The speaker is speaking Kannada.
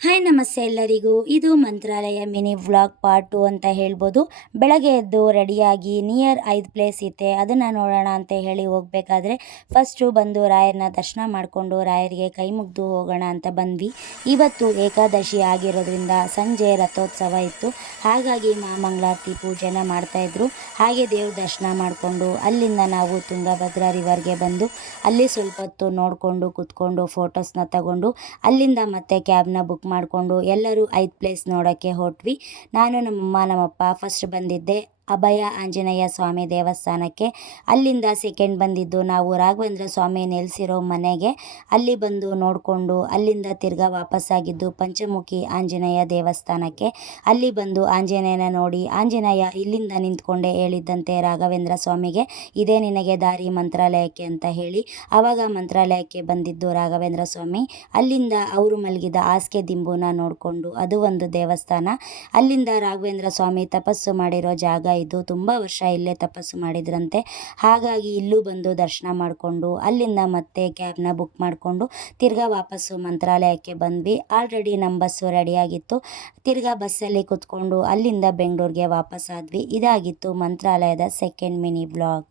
ಹಾಯ್ ನಮಸ್ತೆ ಎಲ್ಲರಿಗೂ. ಇದು ಮಂತ್ರಾಲಯ ಮಿನಿ ವ್ಲಾಗ್ ಪಾರ್ಟ್ 2 ಅಂತ ಹೇಳ್ಬೋದು. ಬೆಳಗ್ಗೆ ಎದ್ದು ರೆಡಿಯಾಗಿ ನಿಯರ್ 5 ಪ್ಲೇಸ್ ಇತ್ತೆ, ಅದನ್ನು ನೋಡೋಣ ಅಂತ ಹೇಳಿ ಹೋಗಬೇಕಾದ್ರೆ ಫಸ್ಟು ಬಂದು ರಾಯರನ್ನ ದರ್ಶನ ಮಾಡಿಕೊಂಡು ರಾಯರಿಗೆ ಕೈ ಮುಗಿದು ಹೋಗೋಣ ಅಂತ ಬಂದ್ವಿ. ಇವತ್ತು ಏಕಾದಶಿ ಆಗಿರೋದ್ರಿಂದ ಸಂಜೆ ರಥೋತ್ಸವ ಇತ್ತು, ಹಾಗಾಗಿ ಮಹಾಮಂಗಳಾರತಿ ಪೂಜೆನ ಮಾಡ್ತಾಯಿದ್ರು. ಹಾಗೆ ದೇವ್ರ ದರ್ಶನ ಮಾಡಿಕೊಂಡು ಅಲ್ಲಿಂದ ನಾವು ತುಂಗಭದ್ರಾ ರಿವರ್ಗೆ ಬಂದು ಅಲ್ಲಿ ಸ್ವಲ್ಪ ಹೊತ್ತು ನೋಡಿಕೊಂಡು ಕೂತ್ಕೊಂಡು ಫೋಟೋಸ್ನ ತಗೊಂಡು ಅಲ್ಲಿಂದ ಮತ್ತೆ ಕ್ಯಾಬ್ನ ಬುಕ್ ಮಾಡಿಕೊಂಡು ಎಲ್ಲರೂ 5 ಪ್ಲೇಸ್ ನೋಡೋಕ್ಕೆ ಹೊರಟ್ವಿ. ನಾನು ನಮ್ಮಮ್ಮ ನಮ್ಮಪ್ಪ ಫಸ್ಟ್ ಬಂದಿದ್ದೆ ಅಭಯ ಆಂಜನೇಯ ಸ್ವಾಮಿ ದೇವಸ್ಥಾನಕ್ಕೆ. ಅಲ್ಲಿಂದ ಸೆಕೆಂಡ್ ಬಂದಿದ್ದು ನಾವು ರಾಘವೇಂದ್ರ ಸ್ವಾಮಿ ನೆಲೆಸಿರೋ ಮನೆಗೆ. ಅಲ್ಲಿ ಬಂದು ನೋಡಿಕೊಂಡು ಅಲ್ಲಿಂದ ತಿರ್ಗಾ ವಾಪಸ್ಸಾಗಿದ್ದು ಪಂಚಮುಖಿ ಆಂಜನೇಯ ದೇವಸ್ಥಾನಕ್ಕೆ. ಅಲ್ಲಿ ಬಂದು ಆಂಜನೇಯನ ನೋಡಿ ಆಂಜನೇಯ ಇಲ್ಲಿಂದ ನಿಂತ್ಕೊಂಡೆ ಹೇಳಿದ್ದಂತೆ ರಾಘವೇಂದ್ರ ಸ್ವಾಮಿಗೆ, ಇದೇ ನಿನಗೆ ದಾರಿ ಮಂತ್ರಾಲಯಕ್ಕೆ ಅಂತ ಹೇಳಿ ಆವಾಗ ಮಂತ್ರಾಲಯಕ್ಕೆ ಬಂದಿದ್ದು ರಾಘವೇಂದ್ರ ಸ್ವಾಮಿ. ಅಲ್ಲಿಂದ ಅವರು ಮಲಗಿದ ಹಾಸಿಗೆ ದಿಂಬುನ ನೋಡಿಕೊಂಡು ಅದು ಒಂದು ದೇವಸ್ಥಾನ. ಅಲ್ಲಿಂದ ರಾಘವೇಂದ್ರ ಸ್ವಾಮಿ ತಪಸ್ಸು ಮಾಡಿರೋ ಜಾಗ ಇದು. ತುಂಬ ವರ್ಷ ಇಲ್ಲೇ ತಪಸ್ಸು ಮಾಡಿದ್ರಂತೆ, ಹಾಗಾಗಿ ಇಲ್ಲೂ ಬಂದು ದರ್ಶನ ಮಾಡಿಕೊಂಡು ಅಲ್ಲಿಂದ ಮತ್ತೆ ಕ್ಯಾಬ್ನ ಬುಕ್ ಮಾಡಿಕೊಂಡು ತಿರ್ಗಾ ವಾಪಸ್ಸು ಮಂತ್ರಾಲಯಕ್ಕೆ ಬಂದ್ವಿ. ಆಲ್ರೆಡಿ ನಮ್ಮ ಬಸ್ಸು ರೆಡಿಯಾಗಿತ್ತು. ತಿರ್ಗಾ ಬಸ್ಸಲ್ಲಿ ಕೂತ್ಕೊಂಡು ಅಲ್ಲಿಂದ ಬೆಂಗಳೂರಿಗೆ ವಾಪಸ್ಸಾದ್ವಿ. ಇದಾಗಿತ್ತು ಮಂತ್ರಾಲಯದ ಸೆಕೆಂಡ್ ಮಿನಿ ವ್ಲಾಗ್.